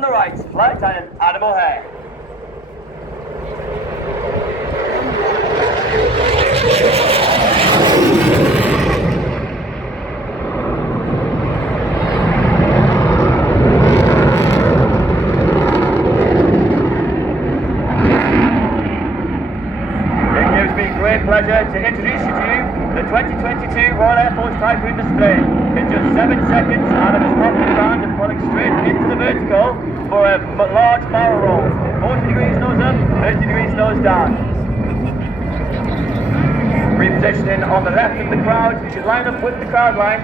On the right, Flight Lieutenant Adam O'Hare. It gives me great pleasure to introduce you to the 2022 Royal Air Force Typhoon display. In just 7 seconds, Adam is hopping around and pulling straight into the vertical for a large barrel roll. 40 degrees nose up, 30 degrees nose down. Repositioning on the left of the crowd. You should line up with the crowd line.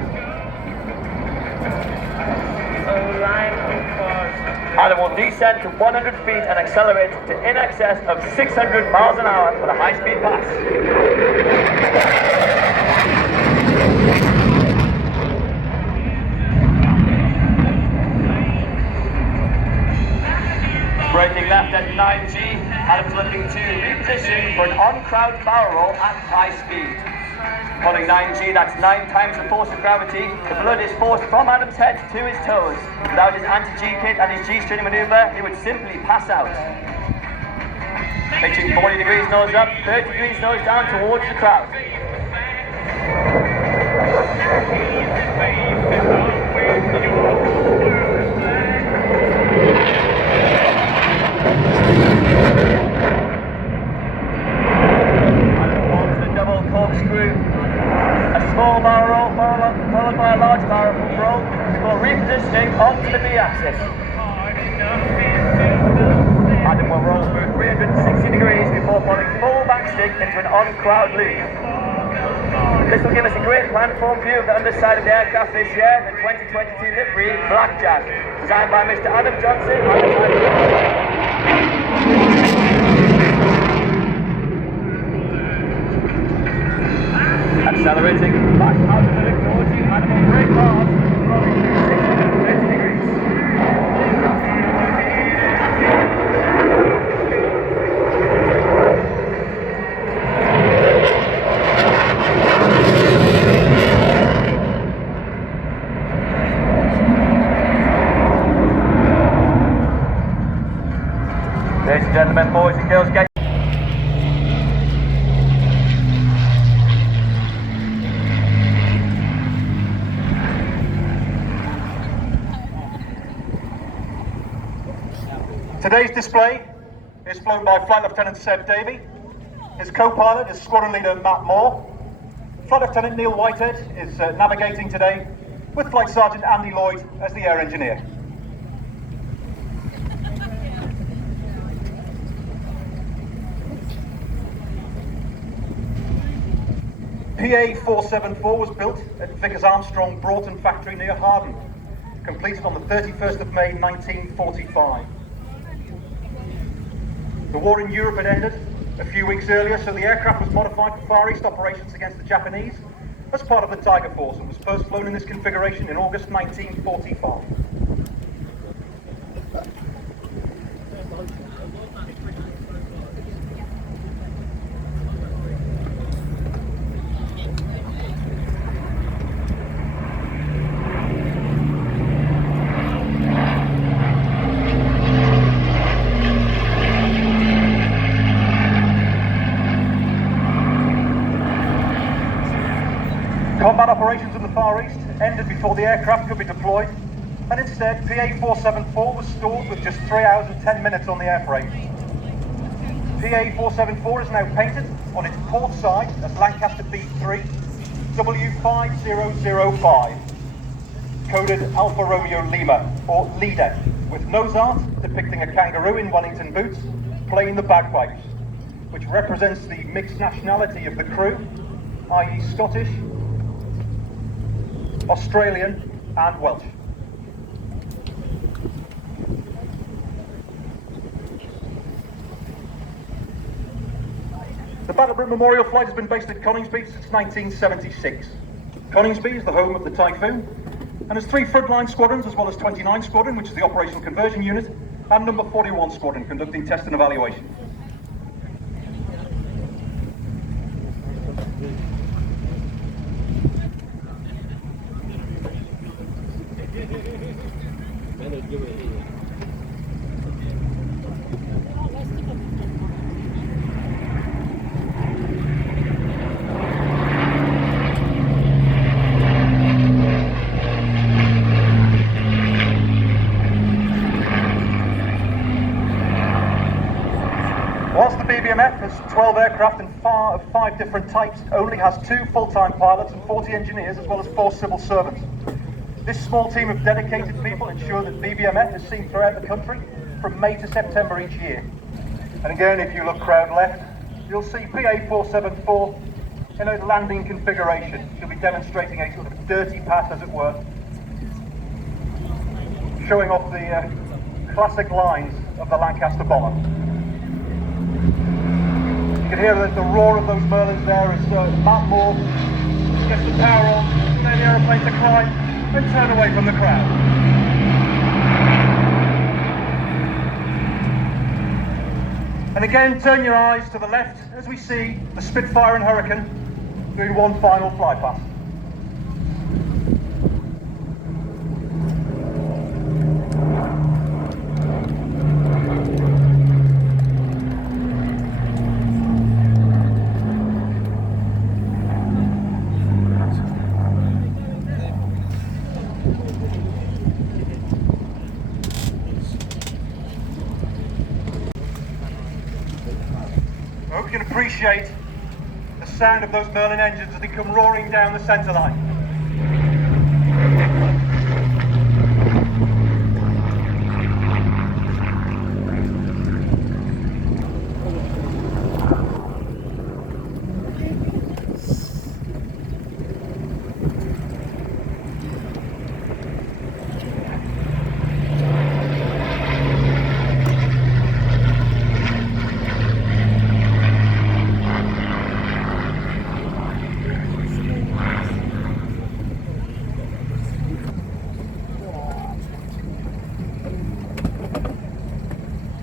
Adam will descend to 100 feet and accelerate to in excess of 600 miles an hour for the high-speed pass. Braking left at 9G, Adam's looking to reposition for an on-crowd barrel roll at high speed. Pulling 9G, that's 9 times the force of gravity. The blood is forced from Adam's head to his toes. Without his anti-G kit and his G-string maneuver, he would simply pass out. Pitching 40 degrees nose up, 30 degrees nose down towards the crowd. Small barrel roll followed by a large barrel roll before repositioning onto the B-axis. Adam will roll through 360 degrees before pulling full backstick into an on-crowd loop. This will give us a great planform view of the underside of the aircraft this year, the 2022 livery Blackjack, designed by Mr. Adam Johnson on the Typhoon. Accelerating back out of the lift towards you, Adam will brake hard, rolling through 630 degrees. Ladies and gentlemen, boys and girls, get Today's display is flown by Flight Lieutenant Seb Davey. His co-pilot is Squadron Leader Matt Moore. Flight Lieutenant Neil Whitehead is navigating today, with Flight Sergeant Andy Lloyd as the air engineer. PA-474 was built at Vickers Armstrong Broughton factory near Harden, completed on the 31st of May 1945. The war in Europe had ended a few weeks earlier, so the aircraft was modified for Far East operations against the Japanese as part of the Tiger Force and was first flown in this configuration in August 1945. Combat operations in the Far East ended before the aircraft could be deployed, and instead PA-474 was stalled with just 3 hours and 10 minutes on the airframe. PA-474 is now painted on its port side as Lancaster B3 W5005, coded Alfa Romeo Lima, or Leader, with nose art depicting a kangaroo in Wellington boots playing the bagpipes, which represents the mixed nationality of the crew, i.e. Scottish, Australian and Welsh. The Battlebridge Memorial Flight has been based at Coningsby since 1976. Coningsby is the home of the Typhoon and has 3 frontline squadrons as well as 29 Squadron, which is the Operational Conversion Unit, and number 41 Squadron conducting test and evaluation. BBMF has 12 aircraft and of 5 different types. It only has 2 full-time pilots and 40 engineers, as well as 4 civil servants. This small team of dedicated people ensure that BBMF is seen throughout the country from May to September each year. And again, if you look crowd left, you'll see PA474 in a landing configuration. She'll be demonstrating a sort of dirty pass, as it were, showing off the classic lines of the Lancaster bomber. You can hear the roar of those Merlins there as Matt Moore gets the power on, then the aeroplane to climb and turn away from the crowd. And again, turn your eyes to the left as we see the Spitfire and Hurricane doing one final fly pass. I hope you can appreciate the sound of those Merlin engines as they come roaring down the centre line.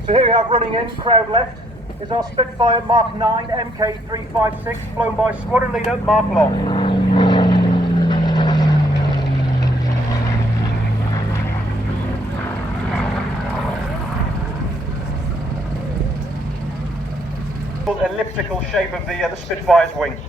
So here we have running in, crowd left, is our Spitfire Mark 9 MK356 flown by Squadron Leader Mark Long. Elliptical shape of the Spitfire's wing.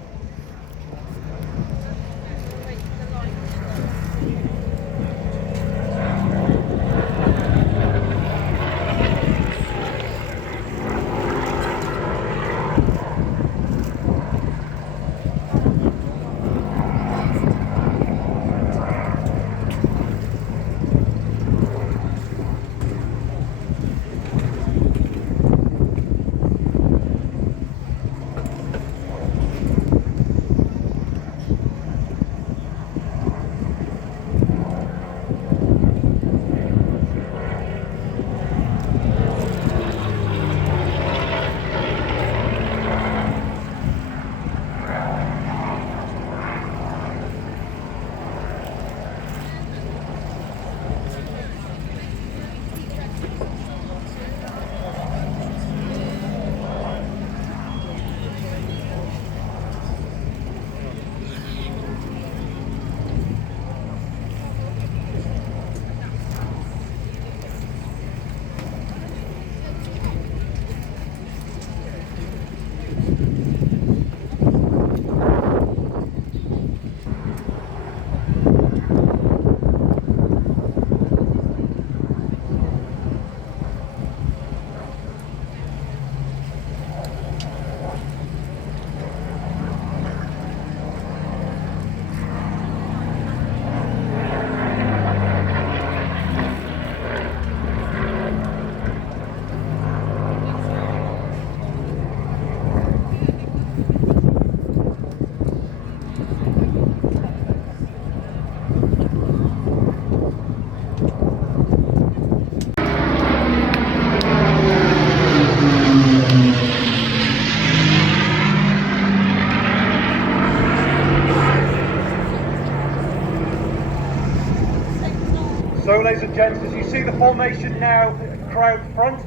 So, ladies and gents, as you see the formation now, crowd front,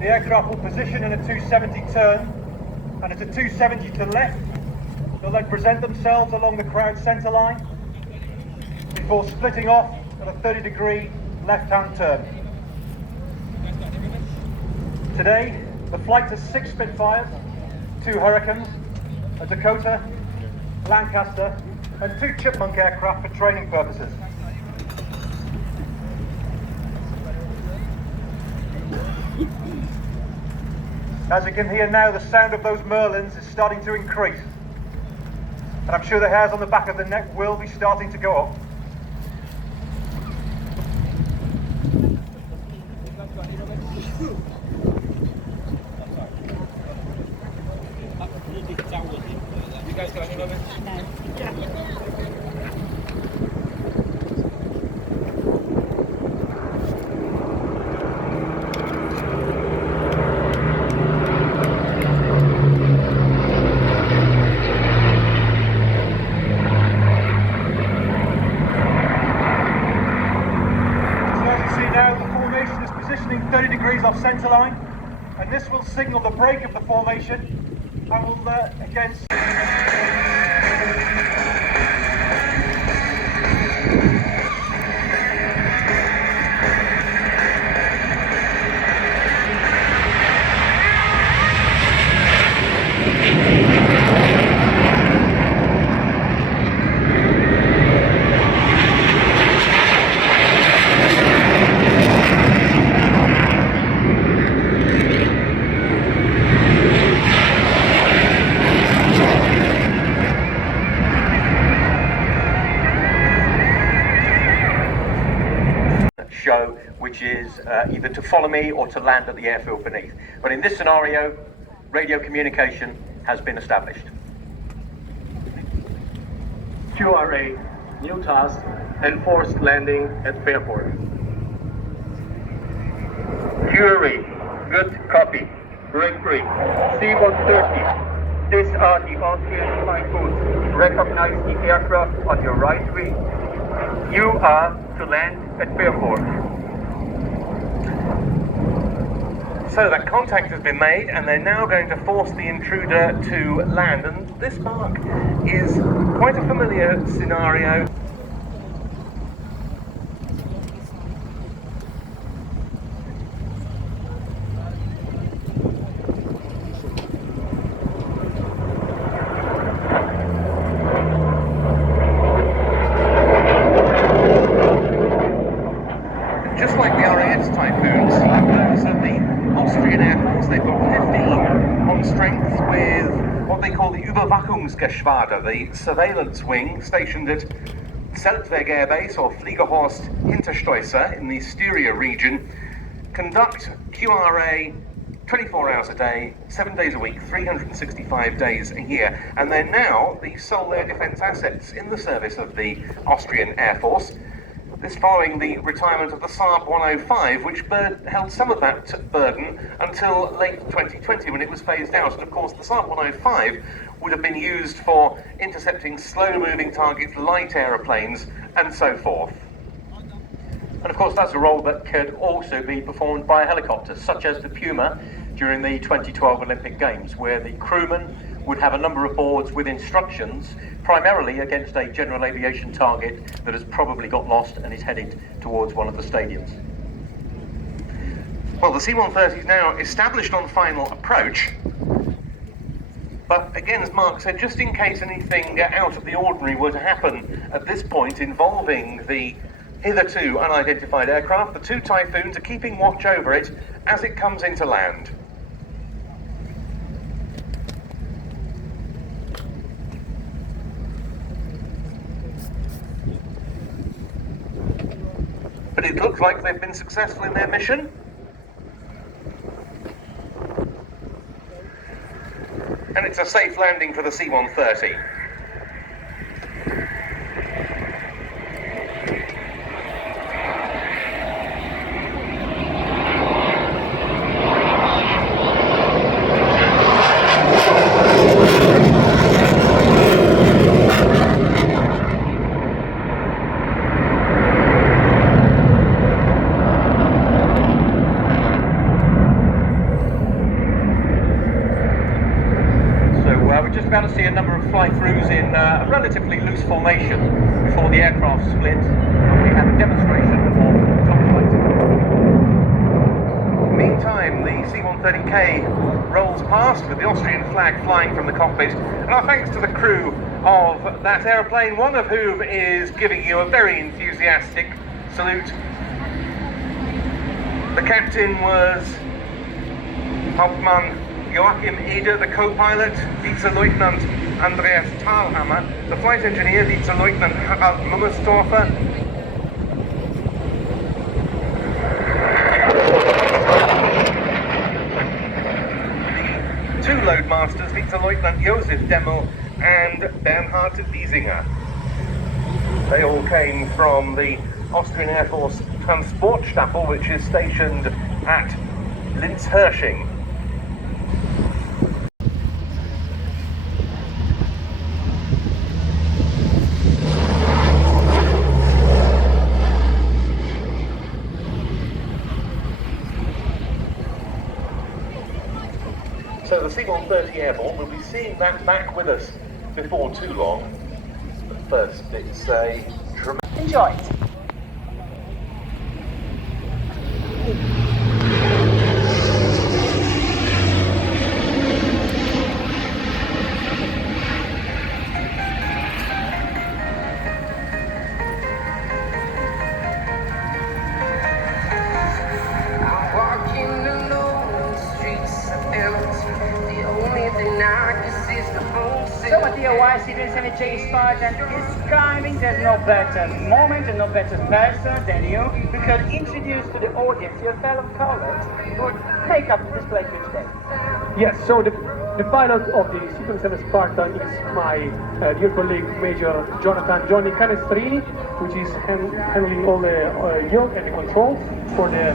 the aircraft will position in a 270 turn, and at a 270 to left, they'll then present themselves along the crowd centre line before splitting off at a 30-degree left-hand turn. Today, the flight has 6 Spitfires, 2 Hurricanes, a Dakota, Lancaster, and 2 Chipmunk aircraft for training purposes. As you can hear now, the sound of those merlins is starting to increase. And I'm sure the hairs on the back of the neck will be starting to go up. You guys got any of it? Now the formation is positioning 30 degrees off centre line, and this will signal the break of the formation. I will again. Show, which is either to follow me or to land at the airfield beneath. But in this scenario, radio communication has been established. QRA, new task, enforced landing at Fairport. QRA, good copy. Break free. C-130, these are the Austrian typhoons. Recognize the aircraft on your right wing. You are to land at Fairport. So that contact has been made, and they're now going to force the intruder to land. And this, Mark, is quite a familiar scenario. Just like the RIAT typhoons, those are the Austrian Air Force. They've got 15 on strength with what they call the Überwachungsgeschwader, the surveillance wing stationed at Zeltweg Air Base or Fliegerhorst Hinterstoiser in the Styria region, conduct QRA 24 hours a day, 7 days a week, 365 days a year. And they're now the sole air defence assets in the service of the Austrian Air Force. This following the retirement of the Saab 105, which held some of that burden until late 2020 when it was phased out. And of course the Saab 105 would have been used for intercepting slow-moving targets, light aeroplanes, and so forth. And of course that's a role that could also be performed by helicopters, such as the Puma during the 2012 Olympic Games, where the crewman would have a number of boards with instructions, primarily against a general aviation target that has probably got lost and is headed towards one of the stadiums. Well, the C-130 is now established on final approach, but again, as Mark said, just in case anything out of the ordinary were to happen at this point involving the hitherto unidentified aircraft, the two Typhoons are keeping watch over it as it comes into land. But it looks like they've been successful in their mission. And it's a safe landing for the C-130. We're just about to see a number of fly-throughs in a relatively loose formation before the aircraft split, and we have a demonstration of top flight. Meantime, the C-130K rolls past with the Austrian flag flying from the cockpit, and our thanks to the crew of that aeroplane, one of whom is giving you a very enthusiastic salute. The captain was Hauptmann Joachim Eder, the co-pilot, Vize-Leutnant Andreas Thalhammer, the flight engineer, Vize-Leutnant Harald Mummerstorfer, the two loadmasters, Vize-Leutnant Josef Demmel and Bernhard Wiesinger. They all came from the Austrian Air Force Transportstaffel, which is stationed at Linz-Hersching. So the C-130 Airborne, we'll be seeing that back with us before too long. But first, it's a tremendous... Enjoy it. So Matteo, why C-370J Spartan is skiving, there's no better moment and no better person than you who can introduce to the audience your fellow colleagues who will take up the display here today. Yes, so the pilot of the C-27 Spartan is my dear colleague Major Johnny Canestrini, which is handling all the yoke and the controls for the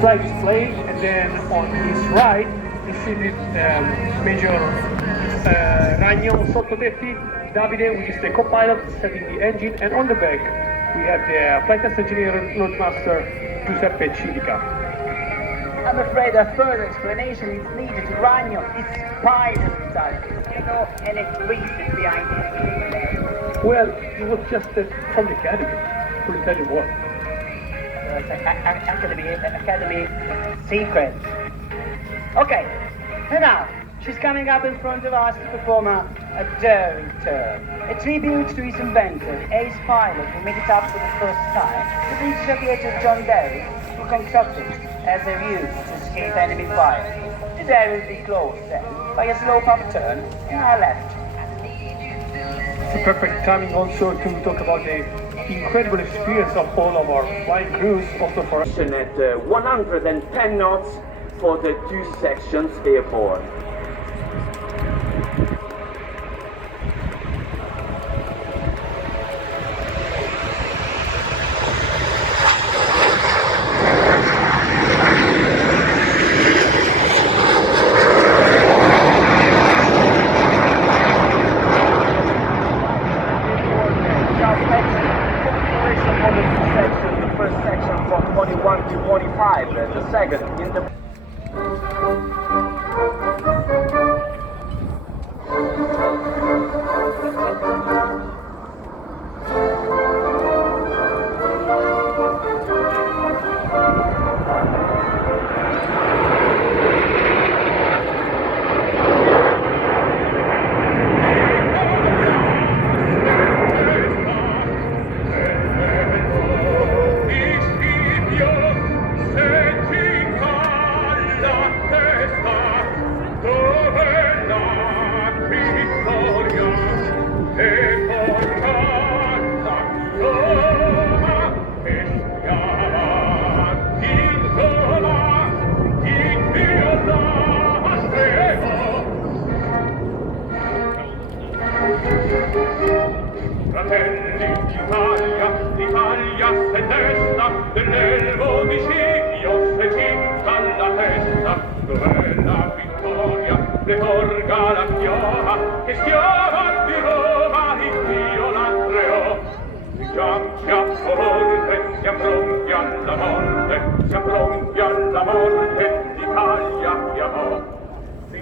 flight display, and then on his right is seated Major Ragno Sottotetti Davide, which is the co-pilot setting the engine, and on the back we have the flight test engineer Loadmaster Giuseppe Cilica. I'm afraid a further explanation is needed. Ragno is pilot type. You know any reason behind it? Well, he was just from the academy, to tell you what. It's academy secret. Okay, and now she's coming up in front of us to perform a daring turn, a tribute to his inventor, the ace pilot who made it up for the first time, the British aviator John Derry, who concocted as a ruse to escape enemy fire. The daring will be closed then by a slope up turn in our left. It's a perfect timing also to talk about the incredible experience of all of our flying crews, also for us. At 110 knots for the two sections airborne. The first section from 21 to 25, the second in the... l'Italia se testa, dell'elmo di Scipio se cinta la testa, dov'è la vittoria, le porga la chioma, che schiava di Roma il Dio la creò. Giamci a forte, siamo pronti alla morte, siamo pronti alla morte, l'Italia chiamò.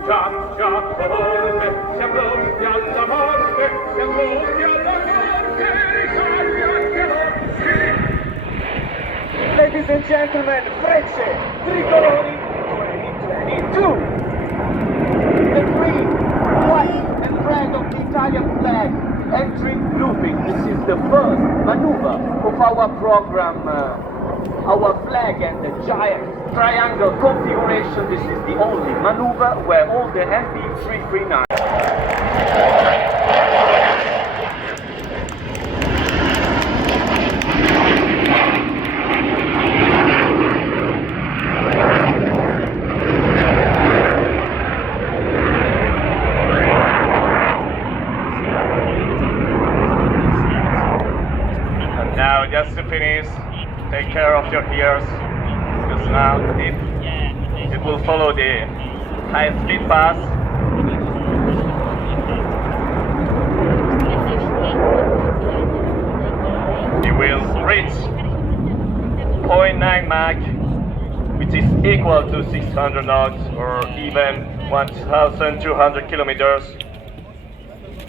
Giamci a forte, siamo pronti alla morte, siamo pronti alla morte, l'Italia chiamò. Ladies and gentlemen, Frecce, Tricolori 2022. The green, white and red of the Italian flag entering looping. This is the first maneuver of our program our flag and the giant triangle configuration. This is the only maneuver where all the MB339 Now, just to finish, take care of your ears, because now it will follow the high-speed path. You will reach 0.9 Mach, which is equal to 600 knots or even 1,200 kilometers.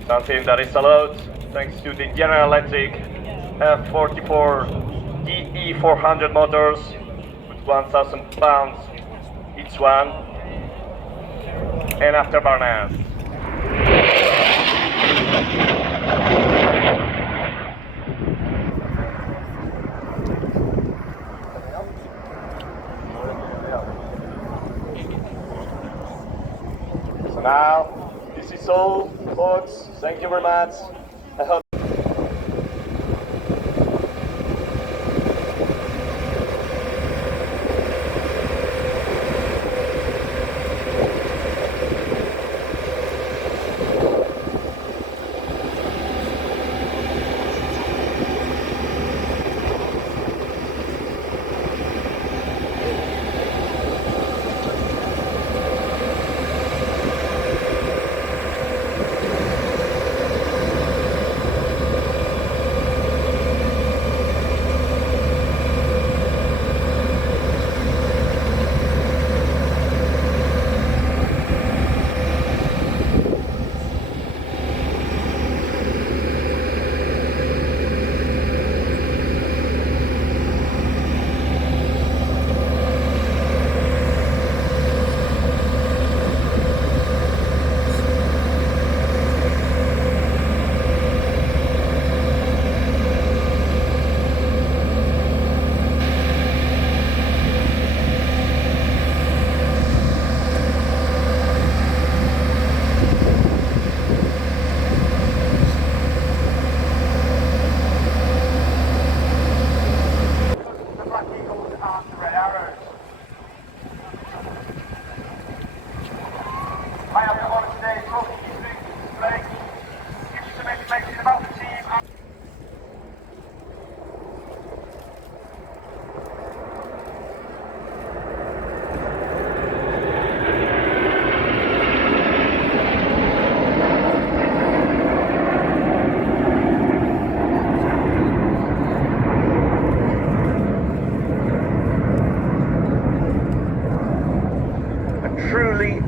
Something that is allowed thanks to the General Electric F44 DE400 motors with 1,000 pounds each one, and afterburners. So now, this is all, folks. Thank you very much. I hope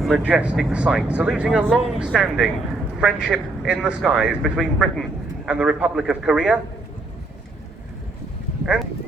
majestic sight, saluting a long-standing friendship in the skies between Britain and the Republic of Korea. And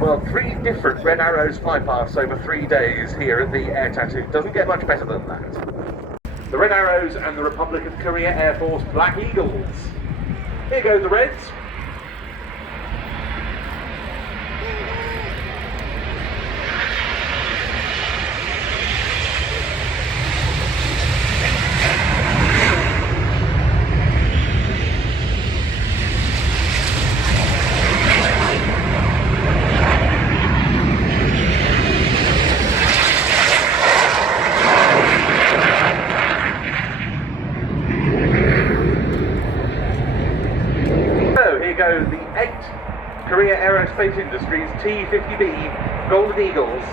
well, 3 different Red Arrows flypaths over 3 days here at the Air Tattoo. Doesn't get much better than that. The Red Arrows and the Republic of Korea Air Force Black Eagles. Here go the Reds. Go the 8 Korea Aerospace Industries T-50B Golden Eagles.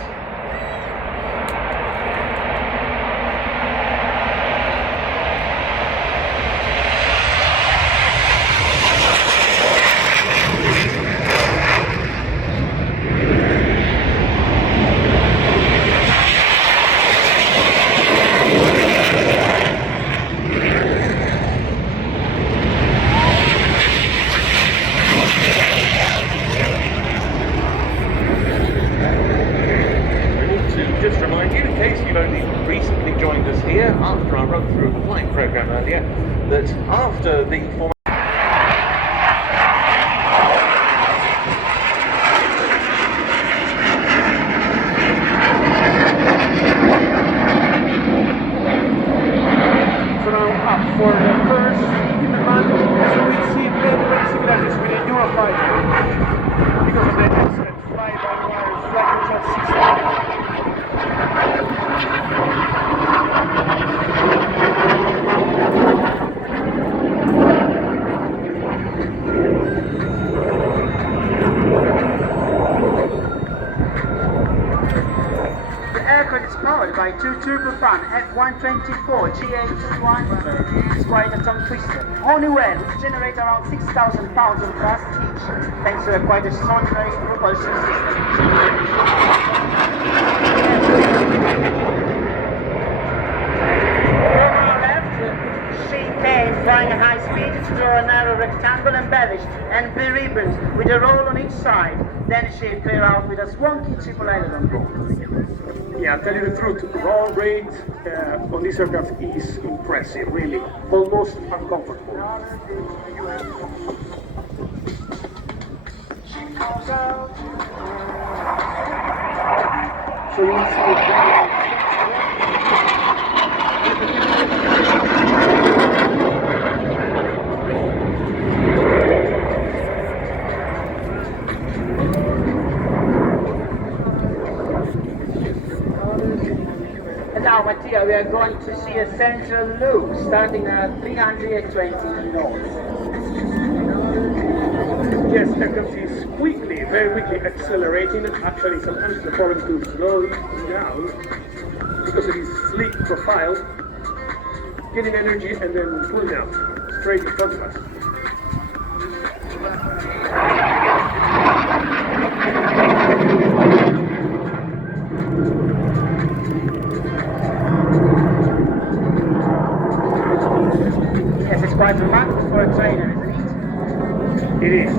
by two turbofan F124 G8 It's quite a tongue twister. Honeywell, which generate around 6,000 pounds of thrust each, thanks to a quite extraordinary propulsion system. Flying at high speed through a narrow rectangle embellished and beribboned with a roll on each side, then she'll clear out with a swanky triple aileron roll. Yeah, I'll tell you the truth, roll rate on this aircraft is impressive, really, almost uncomfortable. So you will see Now, Mattia, we are going to see a central loop starting at 320 knots. yes, aircraft is quickly, very quickly accelerating. Actually, sometimes the problem to slow it down because of its sleek profile, getting energy and then pulling out straight in front of us. Yes, it's quite remarkable for a trainer, isn't it? It is.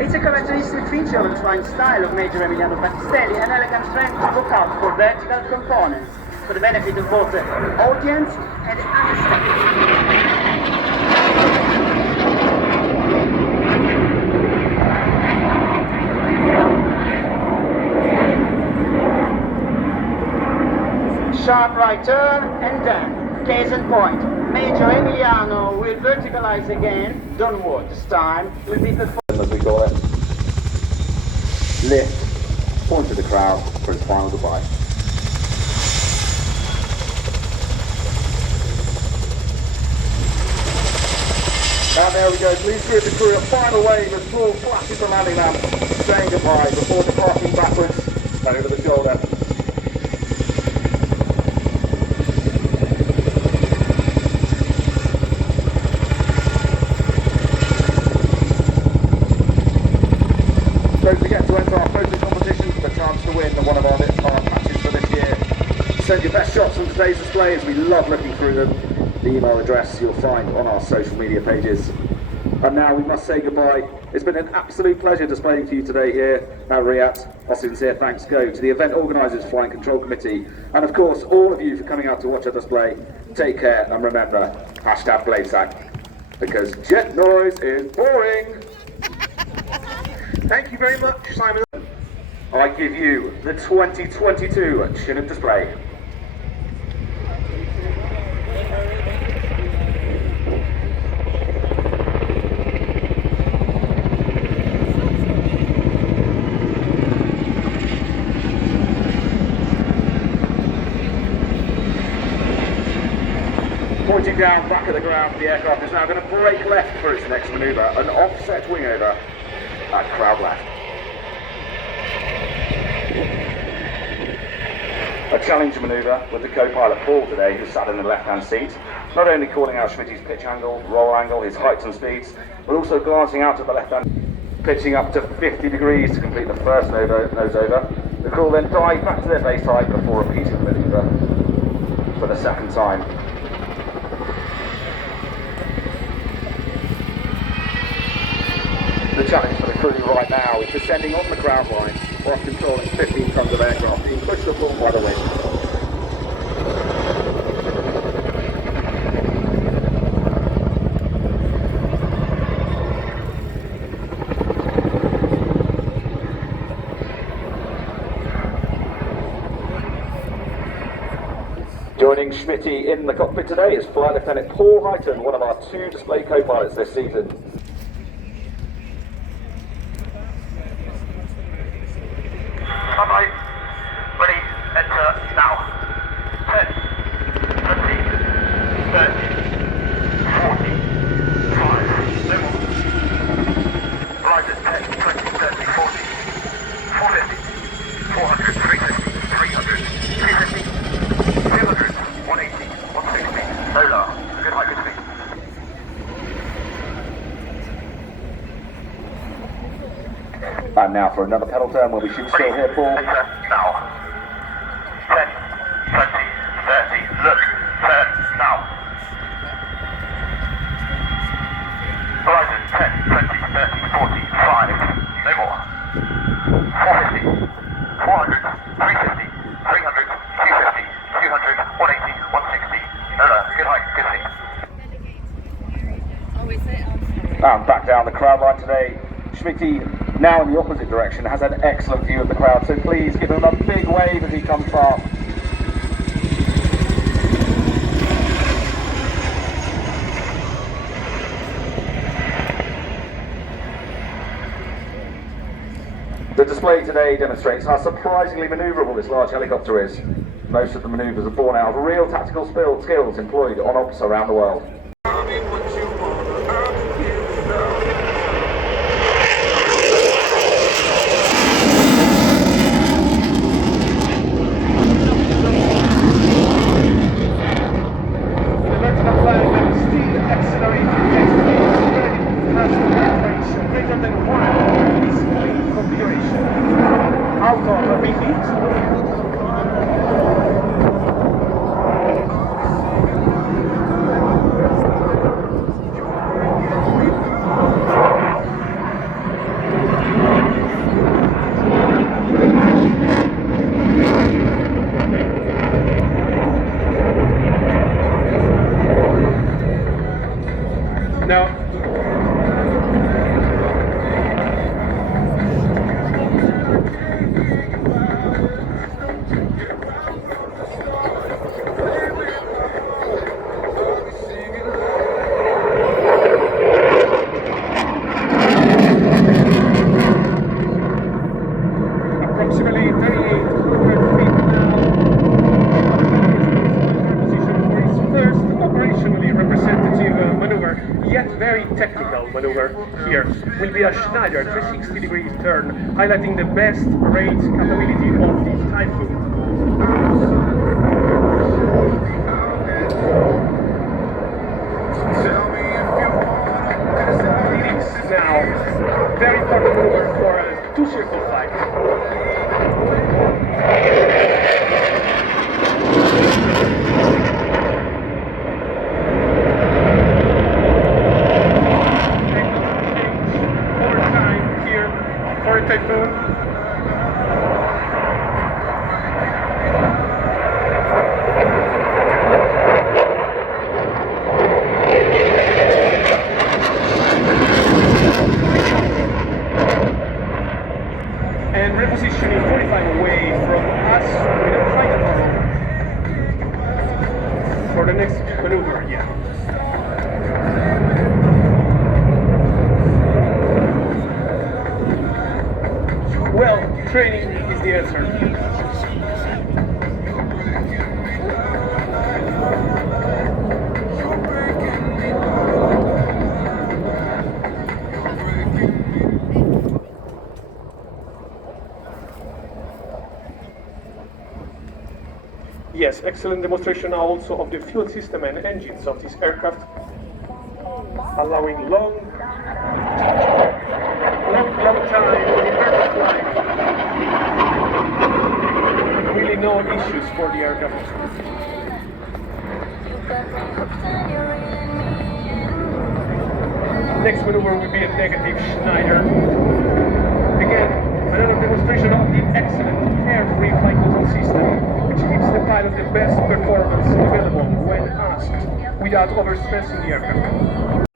It's a characteristic feature of the flying style of Major Emiliano Battistelli, an elegant trend to look out for vertical components, for the benefit of both the audience and understanding. Sharp right turn and then, case in point, Major Emiliano will verticalize again, downward this time, will be performed. As we call it, lift, point to the crowd for his final goodbye. And there we go, please give the crew a final wave as full flashes the landing lamp, saying goodbye before departing backwards over the shoulder. Don't forget to enter our photo competition for the chance to win one of our patches for this year. Send your best shots from today's display as we love looking through them. The email address you'll find on our social media pages. And now we must say goodbye. It's been an absolute pleasure displaying for you today here at RIAT. Our sincere thanks go to the event organisers, Flying Control Committee, and of course all of you for coming out to watch our display. Take care and remember, #BladeSack, because jet noise is boring. Thank you very much, Simon. I give you the 2022 Chinook display. Pointing down back at the ground, the aircraft is now going to brake left for its next manoeuvre, an offset wing over at crowd left. A challenge manoeuvre with the co-pilot Paul today, who sat in the left-hand seat, not only calling out Schmitty's pitch angle, roll angle, his heights and speeds, but also glancing out to the left-hand, pitching up to 50 degrees to complete the first nose over. The crew then dive back to their base height before repeating the manoeuvre for the second time. The challenge for the crew right now is descending on the ground line whilst controlling 15 tons of aircraft being pushed along by the wind. Joining Schmitty in the cockpit today is Flight Lieutenant Paul Heighton, one of our 2 display co-pilots this season. Bye-bye. Ready, enter now. 10, 20, 30, 40, 5, no more. Rise at 10, 20, 30, 40, 450, 400, 350, 300, 350. And now for another pedal turn, we'll be shooting still here for... Now. 10, 20, 30, look, turn, now. Horizon, 10, 20, 30, 40, 5, no more. 450, 400, 350, 300, 250, 200, 180, 160. No, good height, good seat. And back down the crowd line today. Schmitty, now in the opposite direction, has an excellent view of the crowd, so please give him a big wave as he comes past. The display today demonstrates how surprisingly manoeuvrable this large helicopter is. Most of the manoeuvres are born out of real tactical skills employed on ops around the world. Approximately 3,800 feet now. Position for its first operationally representative maneuver, yet very technical maneuver here, will be a Schneider 360-degree turn, highlighting the best rate capability of the Typhoon. It is now very important maneuver for a two-circle flight. Over time here for a Typhoon. And repositioning 45 away from us with a flight control for the next maneuver, yeah. Well, training is the answer. Yes, excellent demonstration now also of the fuel system and engines of this aircraft, allowing long time in vertical flight. Really no issues for the aircraft. Next maneuver will be a negative Schneider. Again, another demonstration of the excellent air-free flight control system, which gives the pilot the best performance available when asked, without overstressing the aircraft.